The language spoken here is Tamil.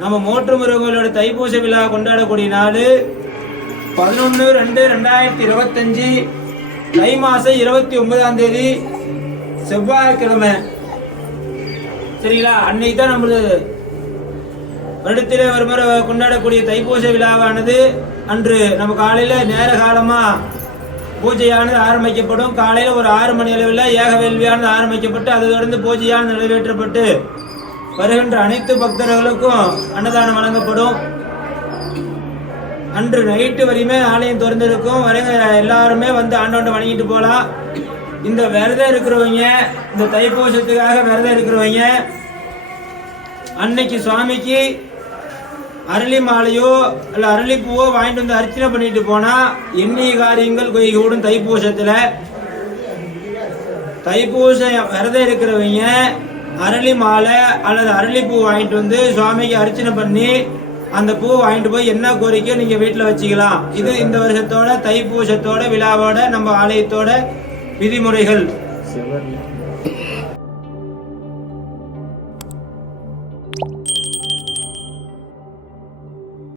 நம்ம மோட்டு முருகங்களோட தைப்பூச விழா கொண்டாடக்கூடிய நாள் 11/2/2025 தை மாசம் 29ஆம் தேதி செவ்வாய்க்கிழமை. சரிங்களா? அன்னைக்கு தான் நம்மளது வருடத்திலே ஒரு முறை கொண்டாடக்கூடிய தைப்பூச விழாவானது அன்று நம்ம காலையில நேர காலமா பூஜையானது ஆரம்பிக்கப்படும். காலையில ஒரு 6 மணி அளவில் ஏக வேள்வியானது ஆரம்பிக்கப்பட்டு அதை தொடர்ந்து பூஜையானது நிறைவேற்றப்பட்டு வருகின்ற அனைத்து பக்தர்களுக்கும் அன்னதானம் வழங்கப்படும். அன்று நைட்டு வரையுமே ஆலயம் திறந்திருக்கும். வரங்க எல்லாருமே வந்து ஆண்டவனை வணங்கிட்டு போகலாம். இந்த விரதம் இருக்கிறவங்க, இந்த தைப்பூசத்துக்காக விரதம் இருக்கிறவங்க அன்னைக்கு சுவாமிக்கு அரளி மாலையோ அல்ல அரளிப்பூவோ வாங்கிட்டு வந்து அர்ச்சனை பண்ணிட்டு போனா எண்ணிய காரியங்கள் கூடும். தைப்பூசத்துல தைப்பூச விரதம் இருக்கிறவங்க அரளி மாலை அல்லது அரளிப்பூ வாங்கிட்டு வந்து சுவாமிக்கு அர்ச்சனை பண்ணி அந்த பூ வாங்கிட்டு போய் என்ன கோரிக்கை நீங்க வீட்டுல வச்சுக்கலாம். இது இந்த வருஷத்தோட தைப்பூசத்தோட விழாவோட நம்ம ஆலயத்தோட விதிமுறைகள்.